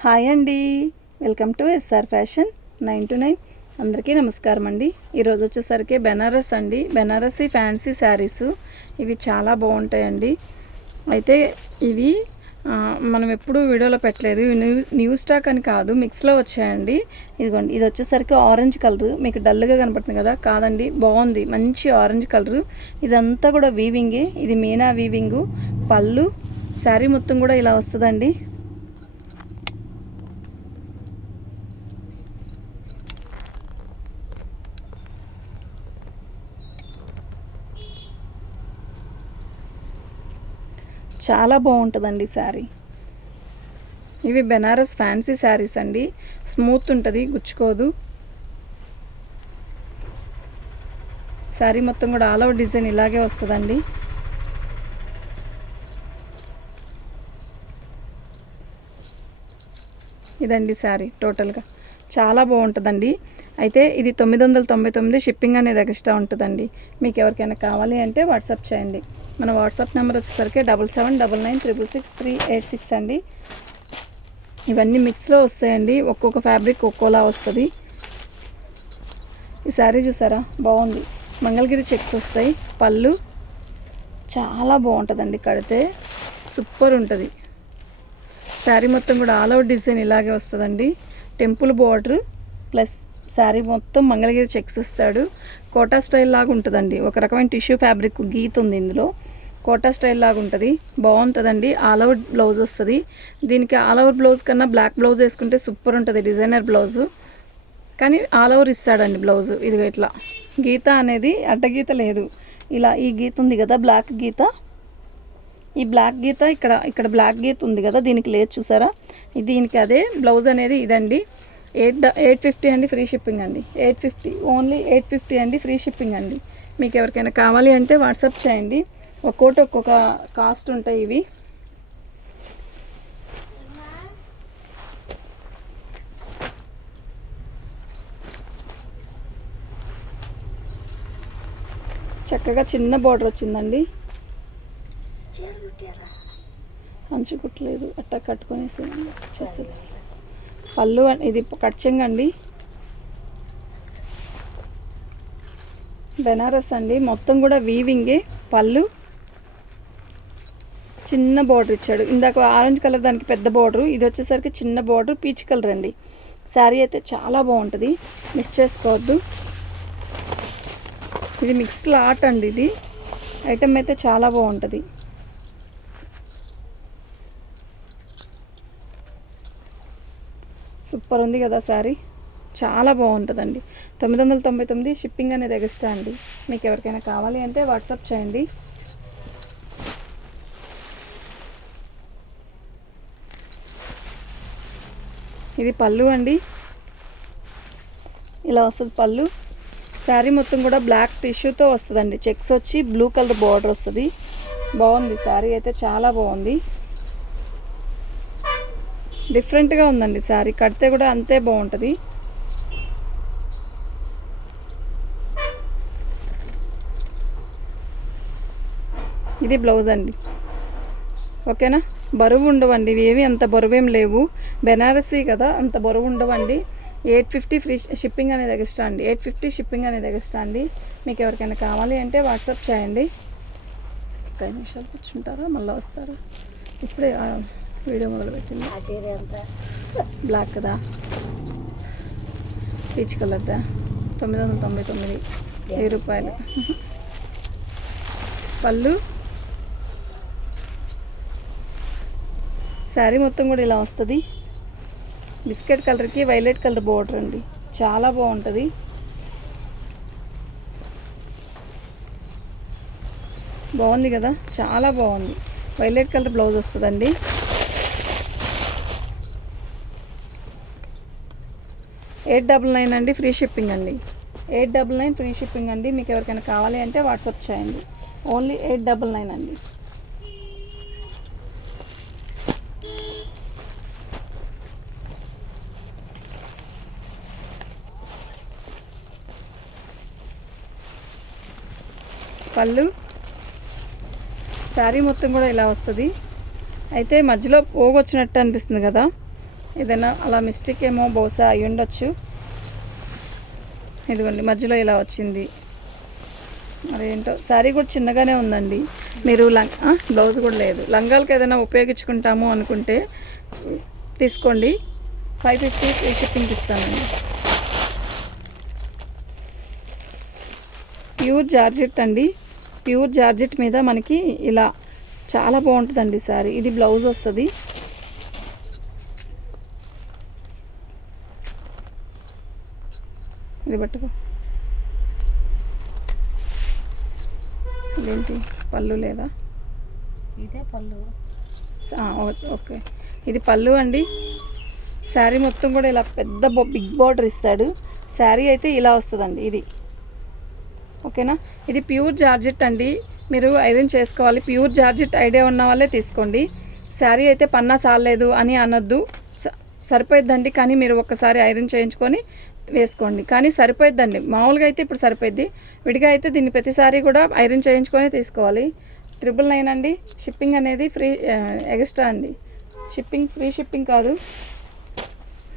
Hi అండి, welcome to SR fashion 9 to 9. అందరికీ నమస్కారం అండి. ఈరోజు వచ్చేసరికి బెనారస్ అండి, బెనారసీ ఫ్యాన్సీ శారీస్. ఇవి చాలా బాగుంటాయండి. అయితే ఇవి మనం ఎప్పుడూ వీడియోలో పెట్టలేదు, న్యూ స్టాక్ అని కాదు, మిక్స్లో వచ్చాయండి. ఇదిగోండి, ఇది వచ్చేసరికి ఆరెంజ్ కలర్. మీకు డల్గా కనపడుతుంది కదా, కాదండి, బాగుంది, మంచి ఆరెంజ్ కలరు. ఇదంతా కూడా వీవింగే, ఇది మీనా వీవింగు. పళ్ళు శారీ మొత్తం కూడా ఇలా వస్తుందండి. చాలా బాగుంటుందండి శారీ. ఇవి బెనారస్ ఫ్యాన్సీ శారీస్ అండి. స్మూత్ ఉంటుంది, గుచ్చుకోదు. శారీ మొత్తం కూడా ఆల్ ఓవర్ డిజైన్ ఇలాగే వస్తుందండి. ఇదండి శారీ టోటల్గా చాలా బాగుంటుందండి. అయితే ఇది 999 షిప్పింగ్ అనేది ఎక్స్ట్రా ఉంటుందండి. మీకు ఎవరికైనా కావాలి అంటే వాట్సాప్ చేయండి. మన వాట్సాప్ నెంబర్ వచ్చేసరికి 7799666386 అండి. ఇవన్నీ మిక్స్లో వస్తాయండి, ఒక్కొక్క ఫ్యాబ్రిక్ ఒక్కోలా వస్తుంది. ఈ శారీ చూసారా, బాగుంది. మంగళగిరి చెక్స్ వస్తాయి. పళ్ళు చాలా బాగుంటుందండి, కడితే సూపర్ ఉంటుంది. శారీ మొత్తం కూడా ఆల్ ఓవర్ డిజైన్ ఇలాగే వస్తుందండి. టెంపుల్ బార్డర్ ప్లస్ శారీ మొత్తం మంగళగిరి చెక్స్ ఇస్తాడు. కోటా స్టైల్ లాగా ఉంటుందండి. ఒక రకమైన టిష్యూ ఫ్యాబ్రిక్ గీత ఉంది ఇందులో. కోటా స్టైల్ లాగా ఉంటుంది, బాగుంటుందండి. ఆల్ ఓవర్ బ్లౌజ్ వస్తుంది. దీనికి ఆల్ ఓవర్ బ్లౌజ్ కన్నా బ్లాక్ బ్లౌజ్ వేసుకుంటే సూపర్ ఉంటుంది, డిజైనర్ బ్లౌజు. కానీ ఆల్ ఓవర్ ఇస్తాడండి బ్లౌజు. ఇది ఇట్లా గీత అనేది అడ్డగీత లేదు, ఇలా ఈ గీత ఉంది కదా, బ్లాక్ గీత. ఈ బ్లాక్ గీత ఇక్కడ బ్లాక్ గీత ఉంది కదా, దీనికి లేదు చూసారా. దీనికి అదే బ్లౌజ్ అనేది ఇదండి. 850 అండి, ఫ్రీ షిప్పింగ్ అండి. 850, ఓన్లీ 850 అండి, ఫ్రీ షిప్పింగ్ అండి. మీకు ఎవరికైనా కావాలి అంటే వాట్సాప్ చేయండి. ఒక్కోటి ఒక్కొక్క కాస్ట్ ఉంటాయి ఇవి. చక్కగా చిన్న బార్డర్ వచ్చిందండి. అంచు కుట్టలేదు, అట్టా కట్టుకొనేసి చేస్తుంది. పళ్ళు ఇది కట్చింగ్ అండి, బెనారస్ అండి. మొత్తం కూడా వీవింగే. పళ్ళు చిన్న బార్డర్ ఇచ్చాడు. ఇందాక ఆరెంజ్ కలర్ దానికి పెద్ద బార్డరు, ఇది వచ్చేసరికి చిన్న బార్డర్, పీచ్ కలర్ అండి. శారీ అయితే చాలా బాగుంటుంది, మిస్ చేసుకోవద్దు. ఇది మిక్స్ లాట్ అండి. ఇది ఐటమ్ అయితే చాలా బాగుంటుంది. సూపర్ ఉంది కదా శారీ, చాలా బాగుంటుందండి. 999 షిప్పింగ్ అనేది ఎక్స్ట్రా అండి. మీకు ఎవరికైనా కావాలి అంటే వాట్సాప్ చేయండి. ఇది పళ్ళు అండి, ఇలా వస్తుంది పళ్ళు. శారీ మొత్తం కూడా బ్లాక్ టిష్యూతో వస్తుందండి. చెక్స్ వచ్చి బ్లూ కలర్ బార్డర్ వస్తుంది. బాగుంది శారీ అయితే, చాలా బాగుంది. డిఫరెంట్గా ఉందండి శారీ, కడితే కూడా అంతే బాగుంటుంది. ఇది బ్లౌజ్ అండి, ఓకేనా. బరువు ఉండవండి ఇవి, అంత బరువేం లేవు. బెనారసీ కదా, అంత బరువు ఉండవండి. 850 ఫ్రీ షిప్పింగ్ అనేది ఎక్స్ట్రా అండి. 850 షిప్పింగ్ అనేది ఎక్స్ట్రా అండి. మీకు ఎవరికైనా కావాలి అంటే వాట్సాప్ చేయండి. ఒక 5 నిమిషాలు కూర్చుంటారా, మళ్ళీ వస్తారా? ఇప్పుడే వీడియో మొదలుపెట్టింది. బ్లాక్ కదా, పీచ్ కలర్దా, 999, 1000 రూపాయలు. పళ్ళు శారీ మొత్తం కూడా ఇలా వస్తుంది. బిస్కెట్ కలర్కి వైలెట్ కలర్ బోర్డర్ అండి, చాలా బాగుంటుంది. బాగుంది కదా, చాలా బాగుంది. వైలెట్ కలర్ బ్లౌజ్ వస్తుందండి. 899 అండి, ఫ్రీ షిప్పింగ్ అండి. 899 ఫ్రీ షిప్పింగ్ అండి. మీకు ఎవరికైనా కావాలి అంటే వాట్సాప్ చేయండి. ఓన్లీ 899 అండి. పళ్ళు శారీ మొత్తం కూడా ఇలా వస్తుంది. అయితే మధ్యలో పోగొచ్చినట్టు అనిపిస్తుంది కదా, ఏదైనా అలా మిస్టేక్ ఏమో బహుశా అయి ఉండొచ్చు. ఇదిగోండి మధ్యలో ఇలా వచ్చింది. మరేంటో శారీ కూడా చిన్నగానే ఉందండి. మీరు బ్లౌజ్ కూడా లేదు. లంగాలకు ఏదైనా ఉపయోగించుకుంటాము అనుకుంటే తీసుకోండి. 550 ఫ్రీ షిప్పింగ్ ఇస్తానండి. ప్యూర్ జార్జెట్ అండి. ప్యూర్ జార్జెట్ మీద మనకి ఇలా చాలా బాగుంటుందండి శారీ. ఇది బ్లౌజ్ వస్తుంది. ఇది పట్టుకో. ఇదేంటి పళ్ళు లేదా? ఇదే పళ్ళు. ఓకే, ఇది పళ్ళు అండి. శారీ మొత్తం కూడా ఇలా పెద్ద బిగ్ బార్డర్ ఇస్తాడు. శారీ అయితే ఇలా వస్తుందండి. ఇది ఓకేనా. ఇది ప్యూర్ జార్జెట్ అండి. మీరు ఐరన్ చేసుకోవాలి. ప్యూర్ జార్జెట్ ఐడియా ఉన్న వాళ్ళే తీసుకోండి. శారీ అయితే పన్నా సాలేదు అని అనొద్దు, సరిపోయిద్దండి. కానీ మీరు ఒక్కసారి ఐరన్ చేయించుకొని వేసుకోండి. కానీ సరిపోయిద్దండి. మామూలుగా అయితే ఇప్పుడు సరిపోయిద్ది. విడిగా అయితే దీన్ని ప్రతిసారి కూడా ఐరన్ చేయించుకొని తీసుకోవాలి. 999 అండి. షిప్పింగ్ అనేది ఫ్రీ, ఎక్స్ట్రా అండి. షిప్పింగ్ ఫ్రీ షిప్పింగ్ కాదు,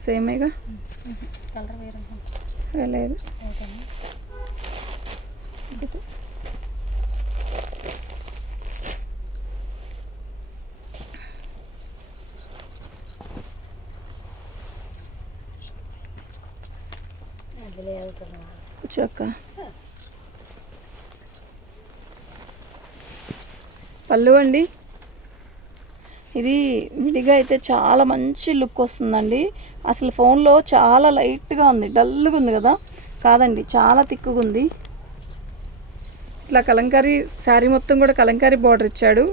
సేమేగా. లేదు, కూర్చోక్క. పళ్ళు అండి. ఇది విడిగా అయితే చాలా మంచి లుక్ వస్తుందండి. అసలు ఫోన్లో చాలా లైట్గా ఉంది, డల్గా ఉంది కదా. కాదండి, చాలా తిక్కుగా ఉంది. ఇట్లా కలంకారీ శారీ మొత్తం కూడా కలంకారీ బార్డర్ ఇచ్చాడు.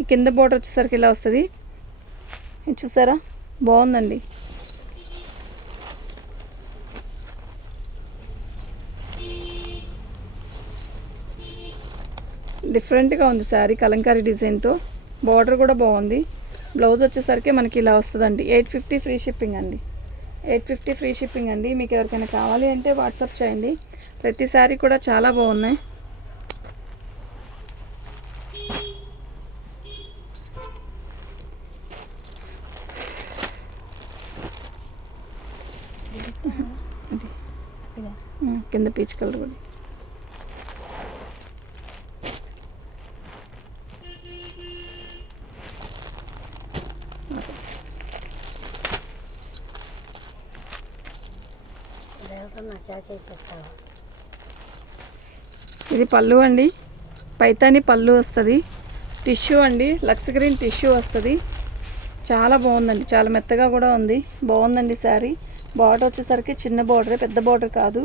ఈ కింద బార్డర్ వచ్చేసరికి ఇలా వస్తుంది. ఇది చూసారా, బాగుందండి. డిఫరెంట్గా ఉంది శారీ కలంకారీ డిజైన్తో. బార్డర్ కూడా బాగుంది. బ్లౌజ్ వచ్చేసరికి మనకి ఇలా వస్తుందండి. 850 ఫ్రీ షిప్పింగ్ అండి. 850 ఫ్రీ షిప్పింగ్ అండి. మీకు ఎవరికైనా కావాలి అంటే వాట్సాప్ చేయండి. ప్రతి శారీ కూడా చాలా బాగున్నాయి. కింద పీచ్ కలర్ కూడా. ఇది పళ్ళు అండి. పైతాని పళ్ళు వస్తుంది. టిష్యూ అండి, లక్స్ గ్రీన్ టిష్యూ వస్తుంది. చాలా బాగుందండి. చాలా మెత్తగా కూడా ఉంది. బాగుందండి శారీ. బార్డర్ వచ్చేసరికి చిన్న బార్డరే, పెద్ద బార్డర్ కాదు.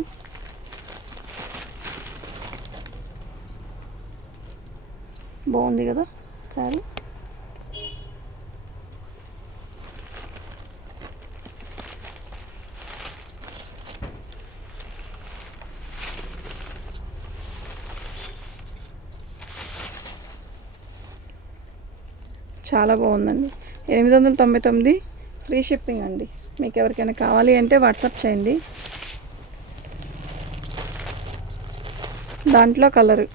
బాగుంది కదా శారీ. చాలా బాగుందండి. 899 ఫ్రీ షిప్పింగ్ అండి. మీకు ఎవరికైనా కావాలి అంటే వాట్సాప్ చేయండి. దాంట్లో కలరు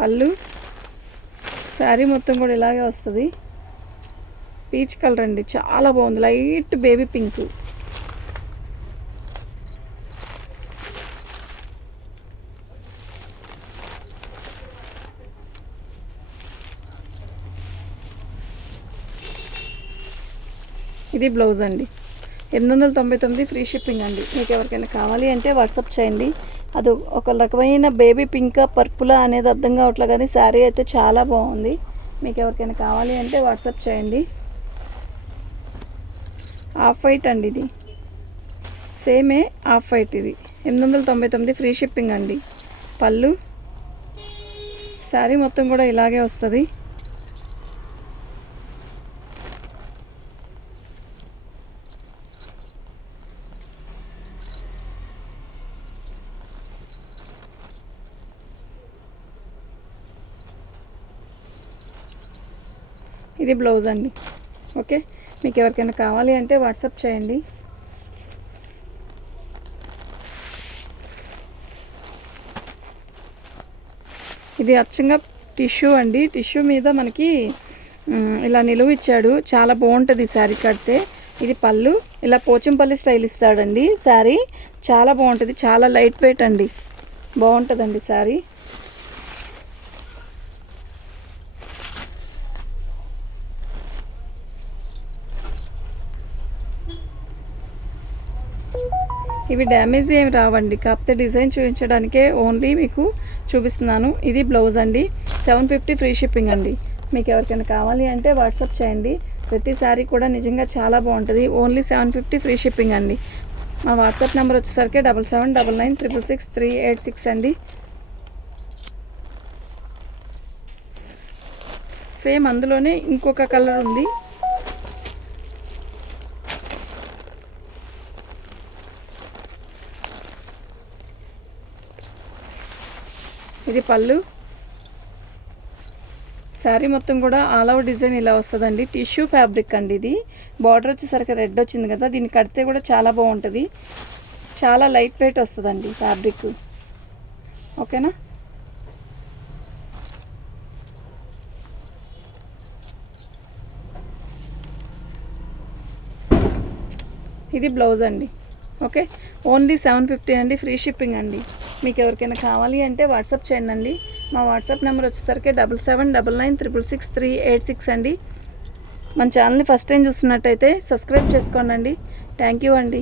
పళ్ళు. శారీ మొత్తం కూడా ఇలాగే వస్తుంది. పీచ్ కలర్ అండి, చాలా బాగుంది. Light baby pink. ఇది బ్లౌజ్ అండి. 899 ఫ్రీ షిప్పింగ్ అండి. మీకు ఎవరికైనా కావాలి అంటే వాట్సాప్ చేయండి. అది ఒక రకమైన బేబీ పింక్ పర్పులా అనేది అర్థం కావట్లే, కానీ శారీ అయితే చాలా బాగుంది. మీకు ఎవరికైనా కావాలి అంటే వాట్సాప్ చేయండి. ఆఫ్ వైట్ అండి. ఇది సేమే ఆఫ్ వైట్. ఇది 899 ఫ్రీ షిప్పింగ్ అండి. పళ్ళు. శారీ మొత్తం కూడా ఇలాగే వస్తుంది. ఇది బ్లౌజ్ అండి. ఓకే, మీకు ఎవరికైనా కావాలి అంటే వాట్సాప్ చేయండి. ఇది అచ్చంగా టిష్యూ అండి. టిష్యూ మీద మనకి ఇలా నిలువ ఇచ్చాడు. చాలా బాగుంటుంది శారీ కడితే. ఇది పళ్ళు, ఇలా పోచంపల్లి స్టైల్ ఇస్తాడండి శారీ. చాలా బాగుంటుంది, చాలా లైట్ వెయిట్ అండి. బాగుంటుందండి శారీ. ఇవి డ్యామేజ్ ఏమి రావండి, కాకపోతే డిజైన్ చూపించడానికే ఓన్లీ మీకు చూపిస్తున్నాను. ఇది బ్లౌజ్ అండి. 750 ఫ్రీ షిప్పింగ్ అండి. మీకు ఎవరికైనా కావాలి అంటే వాట్సాప్ చేయండి. ప్రతి శారీ కూడా నిజంగా చాలా బాగుంటుంది. ఓన్లీ 750 ఫ్రీ షిప్పింగ్ అండి. మా వాట్సాప్ నెంబర్ వచ్చేసరికి 7799966386 అండి. సేమ్ అందులోనే ఇంకొక కలర్ ఉంది. ఇది పళ్ళు. శారీ మొత్తం కూడా ఆల్ ఓవర్ డిజైన్ ఇలా వస్తుందండి. టిష్యూ ఫ్యాబ్రిక్ అండి ఇది. బార్డర్ వచ్చేసరికి రెడ్ వచ్చింది కదా, దీన్ని కడితే కూడా చాలా బాగుంటుంది. చాలా లైట్ వెయిట్ వస్తుందండి ఫ్యాబ్రిక్. ఓకేనా? ఇది బ్లౌజ్ అండి. ఓకే, ఓన్లీ 750 అండి. ఫ్రీ షిప్పింగ్ అండి. మీకు ఎవరికైనా కావాలి అంటే వాట్సాప్ చేయండి అండి. మా వాట్సాప్ నెంబర్ వచ్చేసరికి 7799966386 అండి. మన ఛానల్ని ఫస్ట్ టైం చూస్తున్నట్టయితే సబ్స్క్రైబ్ చేసుకోండి అండి. థ్యాంక్ యూ అండి.